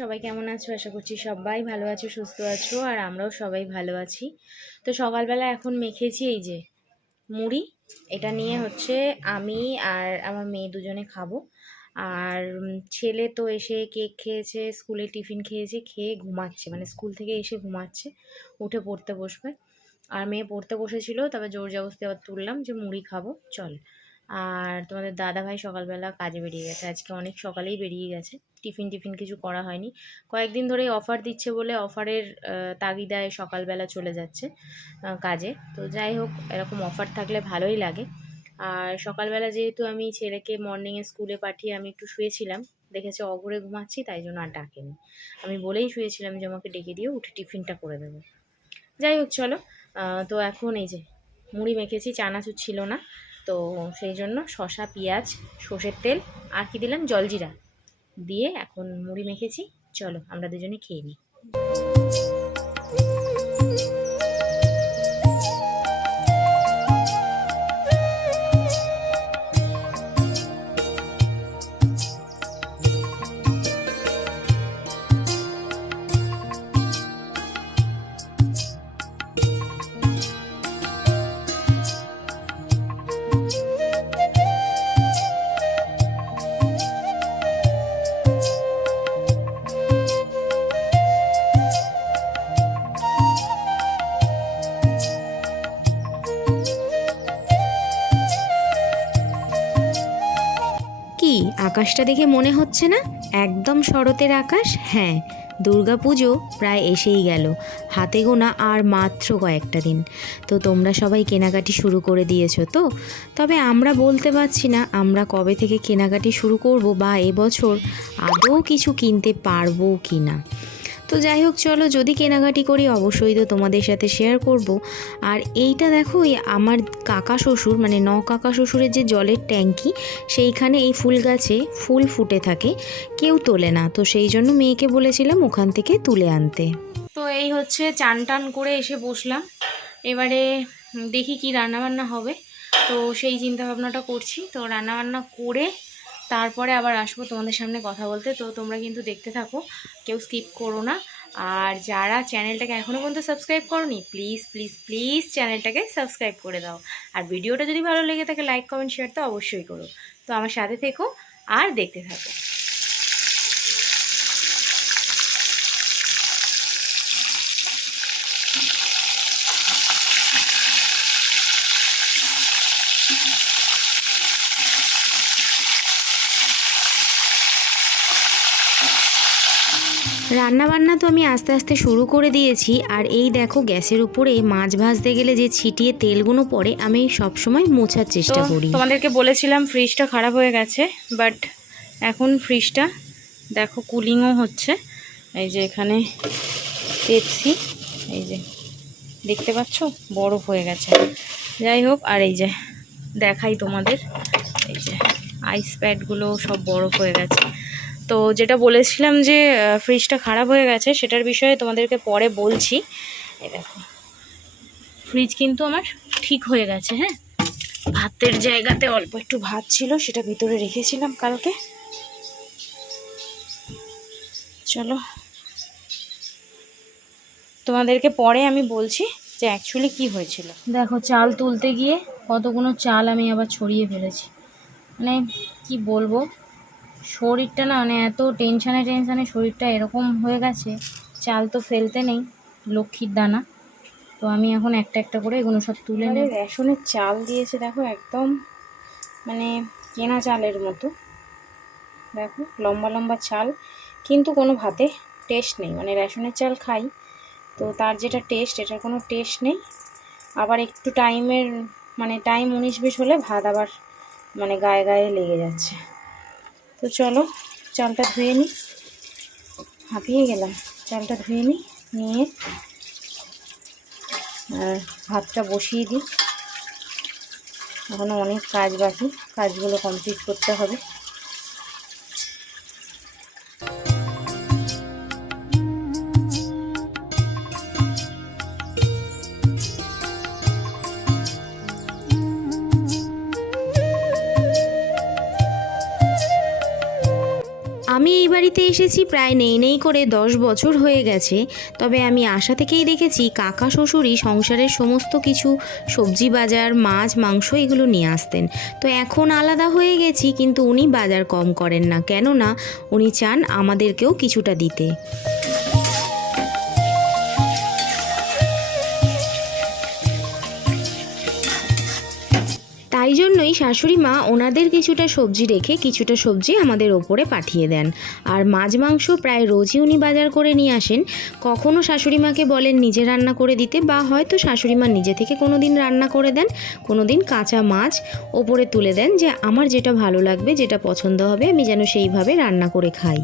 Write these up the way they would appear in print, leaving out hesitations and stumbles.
সবাই কেমন আছো? আশা করছি সবাই ভালো আছো, সুস্থ আছো, আর আমরাও সবাই ভালো আছি। তো সকালবেলা এখন মেখেছি এই যে মুড়ি। এটা নিয়ে হচ্ছে আমি আর আমার মেয়ে দুজনে খাবো। আর ছেলে তো এসে কেক খেয়েছে, স্কুলে টিফিন খেয়েছে, খেয়ে ঘুমাচ্ছে, মানে স্কুল থেকে এসে ঘুমাচ্ছে, উঠে পড়তে বসবে। আর মেয়ে পড়তে বসেছিল, তবে জোর জবরদস্তি আবার তুললাম যে মুড়ি খাবো চল। আর তোমাদের দাদা ভাই সকালবেলা কাজে বেরিয়ে গেছে, আজকে অনেক সকালেই বেরিয়ে গেছে। টিফিন কিছু করা হয়নি, কয়েকদিন ধরেই অফার দিচ্ছে বলে অফারের তাগিদায় সকালবেলা চলে যাচ্ছে কাজে। তো যাই হোক, এরকম অফার থাকলে ভালোই লাগে। আর সকালবেলা যেহেতু আমি ছেলেকে মর্নিংয়ে স্কুলে পাঠিয়ে আমি একটু শুয়েছিলাম, দেখেছে অঘরে ঘুমাচ্ছি, তাই জন্য আর ডাকেনি। আমি বলেই শুয়েছিলাম যে আমাকে ডেকে দিয়ে উঠে টিফিনটা করে দেবো। যাই হোক চলো, তো এখন এই যে মুড়ি মেখেছি, চানাচুর ছিল না, তো সেই জন্য শসা, পেঁয়াজ, সর্ষের তেল আর কি দিলাম, জলজিরা দিয়ে এখন মুড়ি মেখেছি। চলো আমরা দুজনে খেয়ে নিই। কি আকাশটা দেখে মনে হচ্ছে না একদম শরতের আকাশ? হ্যাঁ, দুর্গাপুজো প্রায় এসেই গেল, হাতে গোনা আর মাত্র কয়েকটা দিন। তো তোমরা সবাই কেনাকাটি শুরু করে দিয়েছো তো? তবে আমরা বলতে পারছি না আমরা কবে থেকে কেনাকাটি শুরু করব বা এবছর আদৌ কিছু কিনতে পারবো কি না। তো যাই হোক চলো, যদি কেনাকাটি করি অবশ্যই তো তোমাদের সাথে শেয়ার করব। আর এইটা দেখো, আমার কাকা শ্বশুর মানে কাকা শ্বশুরের যে জলের ট্যাঙ্কি, সেইখানে এই ফুল গাছে ফুল ফুটে থাকে, কেউ তোলে না, তো সেই জন্য মেয়েকে বলেছিলাম ওখান থেকে তুলে আনতে। তো এই হচ্ছে চান টান করে এসে বসলাম, এবারে দেখি কি রান্নাবান্না হবে, তো সেই চিন্তা ভাবনাটা করছি। তো রান্নাবান্না করে তারপরে আবার আসবো তোমাদের সামনে কথা বলতে। তো তোমরা কিন্তু দেখতে থাকো, কেউ স্কিপ করো না। আর যারা চ্যানেলটাকে এখনও পর্যন্ত সাবস্ক্রাইব করোনি, প্লিজ প্লিজ প্লিজ চ্যানেলটাকে সাবস্ক্রাইব করে দাও। আর ভিডিওটা যদি ভালো লেগে থাকে লাইক কমেন্ট শেয়ার তো অবশ্যই করো। তো আমার সাথে থেকো আর দেখতে থাকো। রান্নাবান্না তো আমি আস্তে আস্তে শুরু করে দিয়েছি। আর এই দেখো, গ্যাসের উপরে মাছ ভাজতে গেলে যে ছিটিয়ে তেলগুলো পড়ে, আমি সবসময় মোছার চেষ্টা করি। তোমাদেরকে বলেছিলাম ফ্রিজটা খারাপ হয়ে গেছে, বাট এখন ফ্রিজটা দেখো কুলিংও হচ্ছে। এই যে এখানে পেপসি, এই যে দেখতে পাচ্ছ বরফ হয়ে গেছে। যাই হোক, আর এই যে দেখাই তোমাদের, এই যে আইস প্যাডগুলো সব বরফ হয়ে গেছে। তো যেটা বলেছিলাম যে ফ্রিজটা খারাপ হয়ে গেছে, সেটার বিষয়ে তোমাদেরকে পরে বলছি। এই দেখো, ফ্রিজ কিন্তু আমার ঠিক হয়ে গেছে। হ্যাঁ, ভাতের জায়গাতে অল্প একটু ভাত ছিল, সেটা ভিতরে রেখেছিলাম কালকে। চলো তোমাদেরকে পরে আমি বলছি যে অ্যাকচুয়ালি কি হয়েছিল। দেখো, চাল তুলতে গিয়ে কতগুলো চাল আমি আবার ছড়িয়ে ফেলেছি। মানে কি বলবো, শরীরটা না, মানে এত টেনশানে শরীরটা এরকম হয়ে গেছে। চাল তো ফেলতে নেই, লক্ষ্মীর দানা। তো আমি এখন একটা একটা করে এগুলো সব তুলে নেব। রেশনের চাল দিয়েছে দেখো, একদম মানে কেনা চালের মতো। দেখো লম্বা লম্বা চাল, কিন্তু কোনো ভাতে টেস্ট নেই। মানে রেশনের চাল খাই তো তার যেটা টেস্ট, এটার কোনো টেস্ট নেই। আবার একটু টাইমের মানে টাইম 19-20 হলে ভাত আবার মানে গায়ে গায়ে লেগে যাচ্ছে। তো চলো চালটা ধুয়ে নিই, হাঁপিয়ে গেলাম। চালটা ধুয়ে নিয়ে ভাতটা বসিয়ে দিই। এখনও অনেক কাজ বাকি, কাজগুলো কমপ্লিট করতে হবে। আমি এইবার বাড়িতে এসেছি প্রায় নেই করে 10 বছর হয়ে গেছে, তবে আমি আশা থেকেই দেখেছি কাকা শ্বশুরই সংসারের সমস্ত কিছু সবজি বাজার, মাছ, মাংস এগুলো নিয়ে আসতেন। তো এখন আলাদা হয়ে গেছি, কিন্তু উনি বাজার কম করেন না, কেননা উনি চান আমাদেরকেও কিছুটা দিতে। তাই জন্যই শাশুড়ি মা ওনাদের কিছুটা সবজি রেখে কিছুটা সবজি আমাদের ওপরে পাঠিয়ে দেন। আর মাছ মাংস প্রায় রোজই উনি বাজার করে নিয়ে আসেন। কখনও শাশুড়ি মাকে বলেন নিজে রান্না করে দিতে, বা হয়তো শাশুড়ি মা নিজে থেকে কোনো দিন রান্না করে দেন, কোনো দিন কাঁচা মাছ ওপরে তুলে দেন যে আমার যেটা ভালো লাগবে, যেটা পছন্দ হবে আমি যেন সেইভাবে রান্না করে খাই।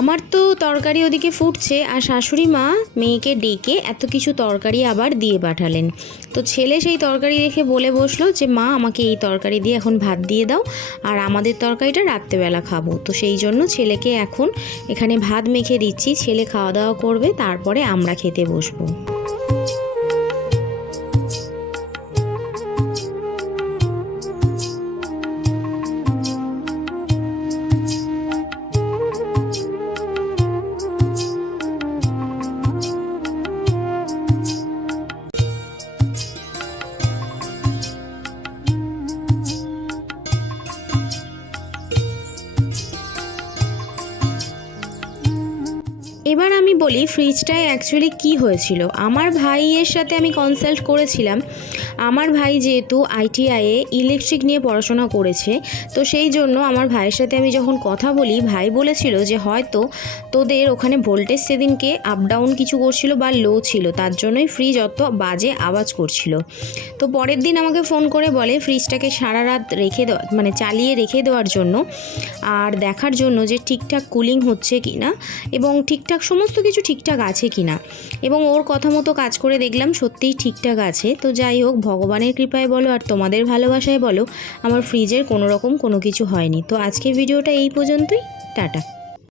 আমার তো তরকারি ওদিকে ফুটছে, আর শাশুড়ি মা মেয়েকে ডেকে এত কিছু তরকারি আবার দিয়ে পাঠালেন। তো ছেলে সেই তরকারি দেখে বলে বসলো যে মা আমাকে এই তরকারি দিয়ে এখন ভাত দিয়ে দাও, আর আমাদের তরকারিটা রাত্রেবেলা খাবো। তো সেই জন্য ছেলেকে এখন এখানে ভাত মেখে দিচ্ছি, ছেলে খাওয়া দাওয়া করবে, তারপরে আমরা খেতে বসবো। এবার আমি বলি ফ্রিজটায় অ্যাকচুয়ালি কি হয়েছিল। আমার ভাইয়ের সাথে আমি কনসাল্ট করেছিলাম। আমার ভাই যেহেতু আইটিআইয়ে ইলেকট্রিক নিয়ে পড়াশোনা করেছে, তো সেই জন্য আমার ভাইয়ের সাথে আমি যখন কথা বলি, ভাই বলেছিল যে হয়তো তোদের ওখানে ভোল্টেজ সেদিনকে আপ ডাউন কিছু করছিল বা লো ছিল, তার জন্যই ফ্রিজ অত বাজে আওয়াজ করছিল। তো পরের দিন আমাকে ফোন করে বলে ফ্রিজটাকে সারা রাত রেখে দেওয়া, মানে চালিয়ে রেখে দেওয়ার জন্য, আর দেখার জন্য যে ঠিকঠাক কুলিং হচ্ছে কি না এবং ঠিকঠাক সমস্ত কিছু ঠিকঠাক আছে কি না। এবং ওর কথা মতো কাজ করে দেখলাম সত্যিই ঠিকঠাক আছে। তো যাই হোক, ভগবানের কৃপায় বলো আর তোমাদের ভালোবাসায় বলো, আমার ফ্রিজের কোনো রকম কোনো কিছু হয়নি। তো আজকের ভিডিওটা এই পর্যন্তই, টাটা।